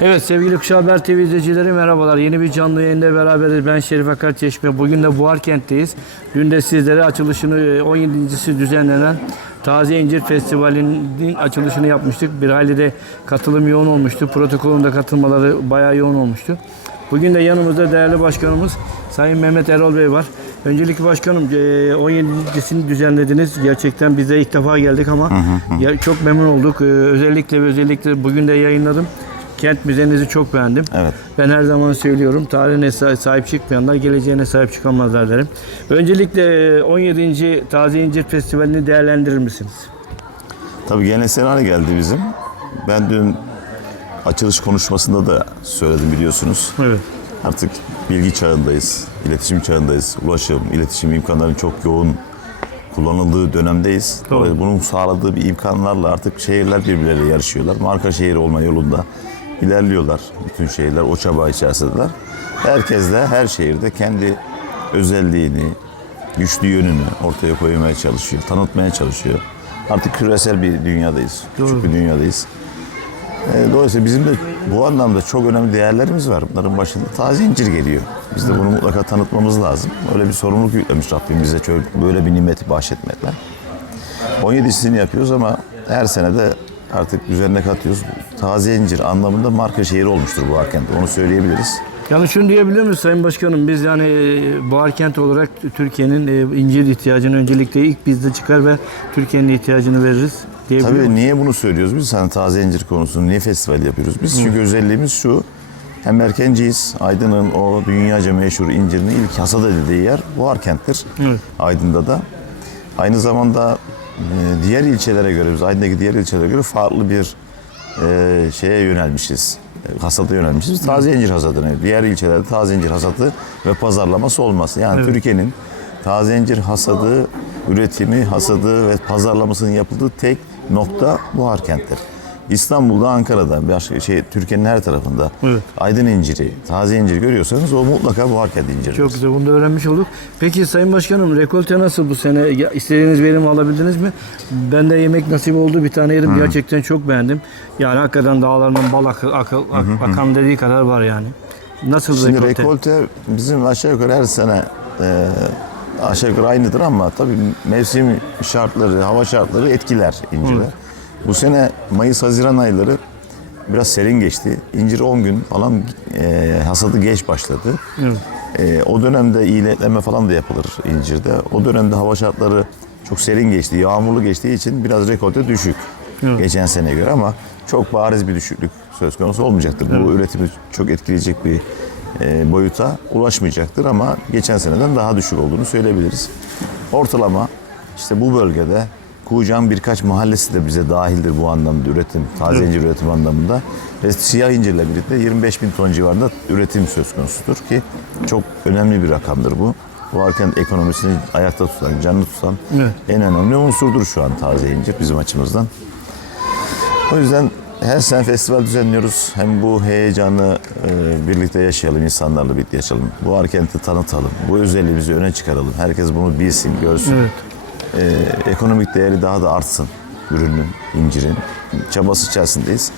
Evet sevgili Kuşa Haber TV izleyicileri merhabalar. Yeni bir canlı yayında beraberiz. Ben Şerif Akar Çeşme. Bugün de Buhar kentteyiz. Dün de sizlere açılışını e, 17.si düzenlenen Taze İncir Festivali'nin açılışını yapmıştık. Bir hayli de katılım yoğun olmuştu. Protokolün de katılmaları bayağı yoğun olmuştu. Bugün de yanımızda değerli başkanımız Sayın Mehmet Erol Bey var. Öncelikle başkanım e, 17.sini düzenlediniz. Gerçekten biz de ilk defa geldik ama ya- çok memnun olduk. E, Özellikle ve özellikle bugün de yayınladım. Kent müzenizi çok beğendim. Evet. Ben her zaman söylüyorum tarihine sa- sahip çıkmayanlar geleceğine sahip çıkamazlar derim. Öncelikle e, 17. Taze İncir Festivali'ni değerlendirir misiniz? Tabii geleneksel hale geldi bizim. Ben dün açılış konuşmasında da söyledim biliyorsunuz. Evet. Artık bilgi çağındayız, iletişim çağındayız. Ulaşım, iletişim imkanlarının çok yoğun kullanıldığı dönemdeyiz. Doğru. Dolayısıyla bunun sağladığı bir imkanlarla artık şehirler birbirleriyle yarışıyorlar. Marka şehir olma yolunda ilerliyorlar. Bütün şehirler o çaba içerisindeler. Herkes de her şehirde kendi özelliğini, güçlü yönünü ortaya koymaya çalışıyor, tanıtmaya çalışıyor. Artık küresel bir dünyadayız. Küçük bir dünyadayız. E, Dolayısıyla bizim de bu anlamda çok önemli değerlerimiz var. Bunların başında taze incir geliyor. Biz de bunu mutlaka tanıtmamız lazım. Öyle bir sorumluluk yüklemiş Rabbim bize böyle bir nimeti bahşetmekle. 17'sini yapıyoruz ama her sene de artık üzerine katıyoruz. Taze incir anlamında marka şehir olmuştur bu Arkent. Onu söyleyebiliriz. Yani şunu diyebilir miyiz Sayın Başkanım? Biz yani e, Buhar Kent olarak Türkiye'nin e, incir ihtiyacını öncelikle ilk bizde çıkar ve Türkiye'nin ihtiyacını veririz diyebilir miyiz? Tabii niye bunu söylüyoruz biz? Hani taze incir konusunu niye festival yapıyoruz? Biz çünkü özelliğimiz şu. Hem Erkenciyiz. Aydın'ın o dünyaca meşhur incirinin ilk hasat edildiği yer bu Arkent'tir. Evet. Aydın'da da. Aynı zamanda e, diğer ilçelere göre, biz Aydın'daki diğer ilçelere göre farklı bir e, şeye yönelmişiz. E, Hasada yönelmişiz. Taze incir hasadını. Diğer ilçelerde taze incir hasadı ve pazarlaması olmaz. Yani Türkiye'nin taze incir hasadı, üretimi, hasadı ve pazarlamasının yapıldığı tek nokta bu Harkent'tir. İstanbul'da, Ankara'da, başka şey Türkiye'nin her tarafında Evet. aydın inciri, taze incir görüyorsanız o mutlaka bu Harkent inciri. Çok güzel bunu da öğrenmiş olduk. Peki Sayın Başkanım rekolte nasıl bu sene? Ya, istediğiniz verimi alabildiniz mi? Ben de yemek nasip oldu. Bir tane yedim. Gerçekten çok beğendim. Yani hakikaten dağlarından bal akıl, akıl, ak- akan dediği kadar var yani. Nasıl Şimdi rekolte? rekolte bizim aşağı yukarı her sene e, aşağı yukarı aynıdır ama tabii mevsim şartları, hava şartları etkiler incire. Bu sene Mayıs-Haziran ayları biraz serin geçti. İncir 10 gün falan e, hasadı geç başladı. Evet. E, o dönemde iğnetleme falan da yapılır incirde. O dönemde hava şartları çok serin geçti, yağmurlu geçtiği için biraz rekolte düşük. Evet. Geçen seneye göre ama çok bariz bir düşüklük söz konusu olmayacaktır. Bu üretimi çok etkileyecek bir boyuta ulaşmayacaktır ama geçen seneden daha düşük olduğunu söyleyebiliriz. Ortalama işte bu bölgede Kuğucan birkaç mahallesi de bize dahildir bu anlamda üretim, taze incir üretim anlamında. Ve siyah incirle birlikte 25 bin ton civarında üretim söz konusudur ki çok önemli bir rakamdır bu. Bu Arkent ekonomisini ayakta tutan, canlı tutan Evet. en önemli unsurdur şu an taze incir bizim açımızdan. O yüzden her sene festival düzenliyoruz. Hem bu heyecanı e, birlikte yaşayalım, insanlarla birlikte yaşayalım. Bu Arkent'i tanıtalım, bu özelliğimizi öne çıkaralım. Herkes bunu bilsin, görsün. Evet. E, ekonomik değeri daha da artsın ürünün, incirin. Çabası içerisindeyiz.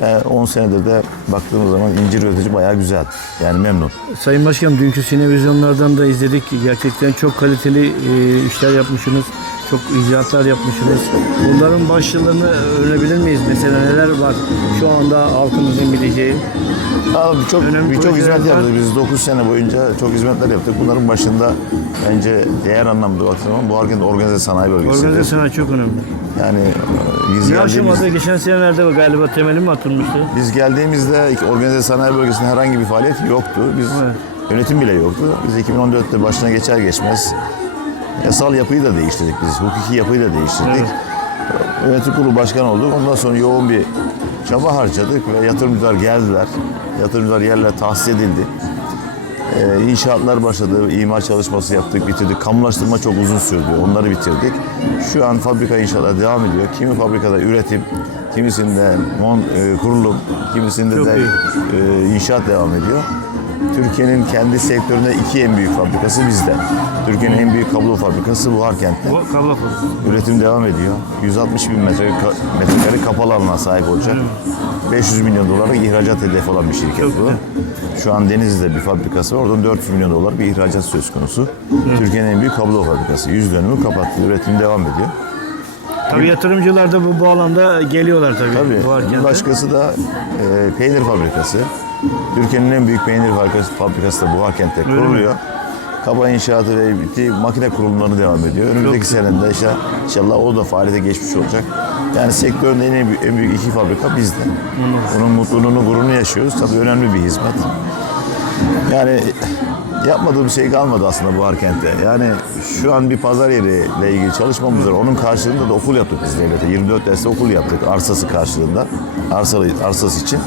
E, 10 senedir de baktığımız zaman incir üretici bayağı güzel. Yani memnun. Sayın Başkanım dünkü sinevizyonlardan da izledik. Gerçekten çok kaliteli e, işler yapmışsınız. Çok icatlar yapmışsınız. Bunların başlığını öğrenebilir miyiz? Mesela neler var şu anda halkımızın bileceği? Abi birçok Önemli birçok hizmet yaptık. Biz 9 sene boyunca çok hizmetler yaptık. Bunların başında bence değer anlamda baktığım zaman bu Arkent organize sanayi bölgesi. Organize sanayi çok önemli. Yani e, biz Bir geldiğimiz, aşamada geçen senelerde galiba temeli mi atılmıştı? biz geldiğimizde organize sanayi bölgesinde herhangi bir faaliyet yoktu. Biz Evet. yönetim bile yoktu. Biz 2014'te başına geçer geçmez yasal yapıyı da değiştirdik biz. Hukuki yapıyı da değiştirdik. Yönetim kurulu başkan olduk. Ondan sonra yoğun bir çaba harcadık ve yatırımcılar geldiler. Yatırımcılar yerler tahsis edildi. Ee, inşaatlar başladı, imar çalışması yaptık, bitirdik. Kamulaştırma çok uzun sürdü, onları bitirdik. Şu an fabrika inşaatları devam ediyor. Kimi fabrikada üretim, kimisinde mon, e, kurulum, kimisinde Çok de iyi. e, inşaat devam ediyor. Türkiye'nin kendi sektöründe iki en büyük fabrikası bizde. Türkiye'nin en büyük kablo fabrikası Buharkent'te. Bu kablo fabrikası. Üretim devam ediyor. 160 bin metre, metrekare kapalı alana sahip olacak. 500 milyon dolara ihracat hedefi olan bir şirket bu. Şu an Denizli'de bir fabrikası var. Oradan 400 milyon dolar bir ihracat söz konusu. Türkiye'nin en büyük kablo fabrikası. 100 dönümü kapattı. Üretim devam ediyor. Tabii yatırımcılar da bu, alanda geliyorlar tabii. Tabii. Bu Bir harekete. başkası da e, peynir fabrikası. Türkiye'nin en büyük peynir fabrikası, fabrikası da Buharkent'te kuruluyor. Kaba inşaatı ve bitti makine kurulumları devam ediyor. Önümüzdeki senede işte, inşallah o da faaliyete geçmiş olacak. Yani sektörün en büyük, en büyük iki fabrika bizde. Onun mutluluğunu, gururunu yaşıyoruz. Tabii önemli bir hizmet. Yani yapmadığım şey kalmadı aslında bu Harkent'te. Yani şu an bir pazar yeriyle ilgili çalışmamız var. Onun karşılığında da okul yaptık biz devlete. 24 derste okul yaptık arsası karşılığında. Arsalı, arsası için.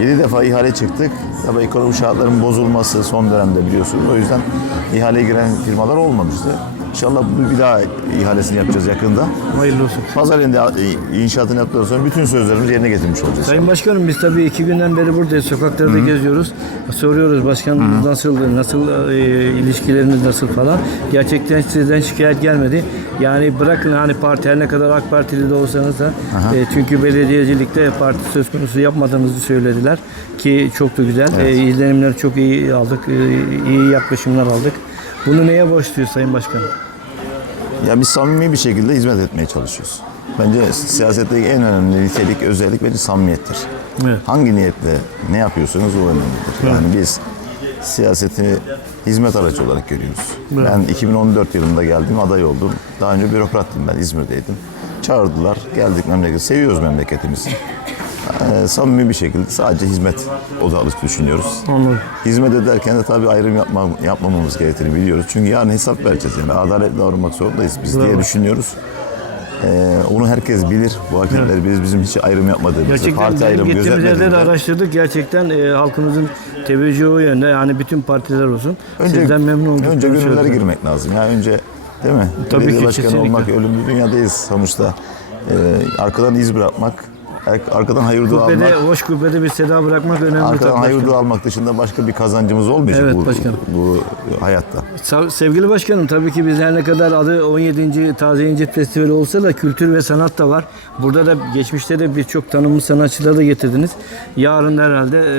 7 defa ihale çıktık. Tabii ekonomi şartların bozulması son dönemde biliyorsunuz. O yüzden ihaleye giren firmalar olmamıştı. İnşallah bir daha ihalesini yapacağız yakında. Hayırlı olsun. Pazar yerinde inşaatını yaptıktan sonra bütün sözlerimizi yerine getirmiş olacağız. Sayın Başkanım biz tabii iki günden beri buradayız. Sokaklarda geziyoruz. Soruyoruz başkanımız nasıl, nasıl e, ilişkileriniz nasıl falan. Gerçekten sizden şikayet gelmedi. Yani bırakın hani parti her ne kadar AK Partili de olsanız da e, çünkü belediyecilikte parti söz konusu yapmadığınızı söylediler ki çok da güzel. E, izlenimleri çok iyi aldık. E, iyi yaklaşımlar aldık. Bunu neye borçluyuz Sayın Başkanım? Ya biz samimi bir şekilde hizmet etmeye çalışıyoruz. Bence siyasetteki en önemli nitelik, özellik bence samimiyettir. Evet. Hangi niyetle ne yapıyorsunuz o önemlidir. Yani biz siyaseti hizmet aracı olarak görüyoruz. Evet. Ben 2014 yılında geldim, aday oldum. Daha önce bürokrattım ben, İzmir'deydim. Çağırdılar, geldik memleket. Seviyoruz memleketimizi. Ee, samimi bir şekilde sadece hizmet odaklı düşünüyoruz. Anladım. Hizmet ederken de tabii ayrım yapma, yapmamamız gerektiğini biliyoruz. Çünkü yarın hesap vereceğiz yani adaletli davranmak zorundayız biz diye düşünüyoruz. Ee, onu herkes bilir. Bu hareketleri biz bizim hiç ayrım yapmadığımızı, Gerçekten parti ayrımı yerde de araştırdık. Gerçekten e, halkımızın teveccühü o yönde. Yani bütün partiler olsun. Sizden memnun olduk. Önce gönüllere girmek lazım. Yani önce değil mi? Tabii Belediye ki, başkanı kesinlikle. olmak, ölümlü dünyadayız sonuçta. Ee, arkadan iz bırakmak, arkadan hayır dua almak. Hoş kubbede bir seda bırakmak önemli. Arkadan hayır dua almak dışında başka bir kazancımız olmayacak Evet, bu, başkanım. bu hayatta. Sevgili başkanım tabii ki biz her ne kadar adı 17. Taze İncit Festivali olsa da kültür ve sanat da var. Burada da geçmişte de birçok tanınmış sanatçıları da getirdiniz. Yarın da herhalde e,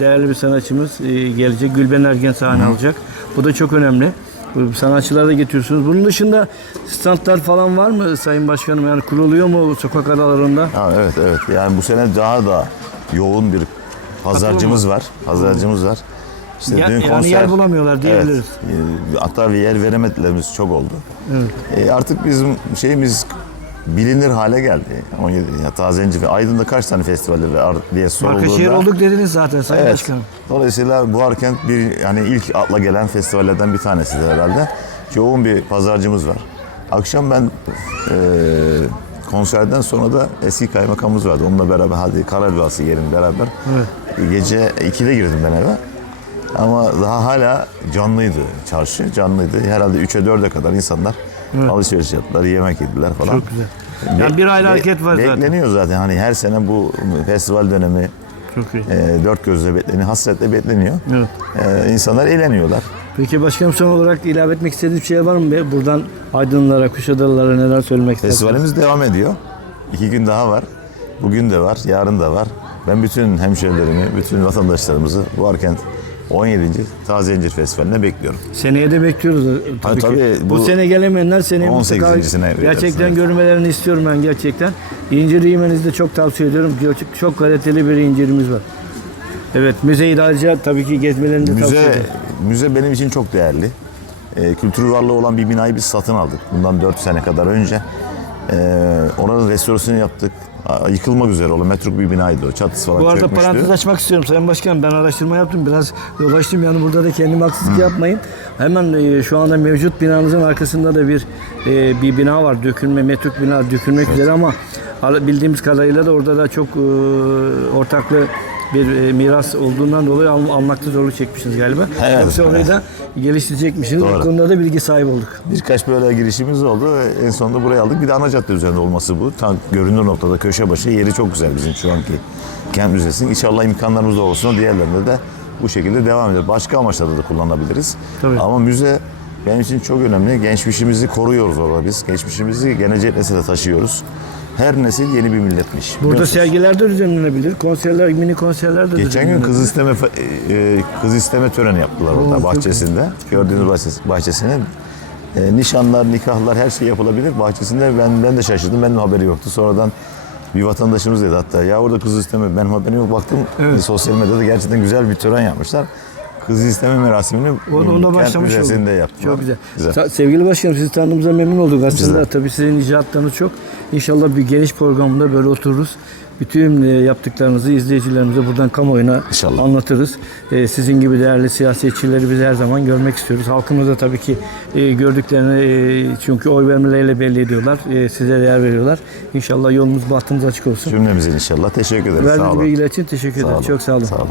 değerli bir sanatçımız e, gelecek. Gülben Ergen sahne alacak. Bu da çok önemli. Bu Sanatçıları da getiriyorsunuz. Bunun dışında standlar falan var mı Sayın Başkanım? Yani kuruluyor mu sokak aralarında? Ha, evet evet. Yani bu sene daha da yoğun bir pazarcımız var. Pazarcımız var. İşte Ya- dün yani konser, yer bulamıyorlar diyebiliriz. Evet. Hatta bir yer veremedilerimiz çok oldu. E, artık bizim şeyimiz bilinir hale geldi. 17 ya Tazenci ve Aydın'da kaç tane festivaller var diye sorulduğunda. Markaşehir olduk dediniz zaten Sayın Evet. Başkanım. Dolayısıyla Buharkent bir yani ilk akla gelen festivallerden bir tanesidir herhalde. Yoğun bir pazarcımız var. Akşam ben e, konserden sonra da eski kaymakamımız vardı. Onunla beraber hadi Karabağası yerim beraber. Gece 2'de girdim ben eve. Ama daha hala canlıydı çarşı, canlıydı. Herhalde 3'e 4'e kadar insanlar alışveriş yaptılar, yemek yediler falan. Çok güzel. Yani bir aylık hareket var zaten. Bekleniyor zaten. Hani her sene bu festival dönemi Çok iyi. e, dört gözle bekleniyor, hasretle bekleniyor. Evet. E, insanlar eğleniyorlar. Peki başkanım son olarak ilave etmek istediğiniz bir şey var mı? be? Buradan Aydınlara, Kuşadalılara neler söylemek istersiniz? Festivalimiz devam ediyor. İki gün daha var. Bugün de var, yarın da var. Ben bütün hemşehrilerimi, bütün vatandaşlarımızı bu Arkent 17. Taze İncir Festivali'ne bekliyorum. Seneye de bekliyoruz e, tabii, Ha, ki. tabii, bu, bu sene gelemeyenler seneye 18.sine mutlaka veririz, gerçekten görmelerini istiyorum ben gerçekten. İncir yemenizi de çok tavsiye ediyorum. Çok, çok kaliteli bir incirimiz var. Evet, müzeyi de ayrıca tabii ki gezmelerini de tavsiye Müze, ederim. müze benim için çok değerli. E, kültür varlığı olan bir binayı biz satın aldık. Bundan 4 sene kadar önce. E, oranın restorasyonu yaptık. Aa, Yıkılmak üzere olan metruk bir binaydı o. Çatısı falan Bu arada çökmüştü. parantez açmak istiyorum Sayın Başkanım. Ben araştırma yaptım. Biraz dolaştım yani burada da kendime haksızlık yapmayın. Hemen e, şu anda mevcut binanızın arkasında da bir e, bir bina var. Dökülme, metruk bina dökülmek üzere ama bildiğimiz kadarıyla da orada da çok e, ortaklı bir e, miras olduğundan dolayı al, almakta zorluk çekmişsiniz galiba. Evet, Yoksa orayı da geliştirecekmişsiniz. Doğru. O konuda da bilgi sahibi olduk. Birkaç böyle girişimiz oldu en sonunda buraya aldık. Bir de ana cadde üzerinde olması bu. Tam görünür noktada köşe başı yeri çok güzel bizim şu anki kent müzesinin. İnşallah imkanlarımız da olsun. Diğerlerinde de bu şekilde devam ediyor. Başka amaçlarda da kullanabiliriz. Tabii. Ama müze benim için çok önemli. Geçmişimizi koruyoruz orada biz. Geçmişimizi gelecek nesile taşıyoruz. Her nesil yeni bir milletmiş. Burada sergiler de düzenlenebilir. Konserler, mini konserler de Geçen gün kız isteme fe- e, kız isteme töreni yaptılar Oo, orada bahçesinde. Gördüğünüz bahçesi, bahçesinde. E, nişanlar, nikahlar her şey yapılabilir. Bahçesinde ben ben de şaşırdım. Benim haberi yoktu. Sonradan bir vatandaşımız dedi hatta ya orada kız isteme benim haberim yok. Baktım e, sosyal medyada gerçekten güzel bir tören yapmışlar. Kız isteme merasimini Onu, onda kent başlamış olduk. müzesinde yaptılar. Çok güzel. Sa- Sevgili başkanım sizi tanıdığımıza memnun olduk. Aslında de. tabii sizin icraatlarınız çok. İnşallah bir geniş programda böyle otururuz. Bütün e, yaptıklarınızı izleyicilerimize buradan kamuoyuna İnşallah. anlatırız. E, sizin gibi değerli siyasetçileri biz her zaman görmek istiyoruz. Halkımız da tabii ki e, gördüklerini e, çünkü oy vermeleriyle belli ediyorlar. E, size değer veriyorlar. İnşallah yolumuz bahtımız açık olsun. Cümlemizin inşallah. Teşekkür ederiz. Sağ Verdiğiniz olun. bilgiler için teşekkür Sağ ederim. olun. Çok sağ olun. Sağ olun.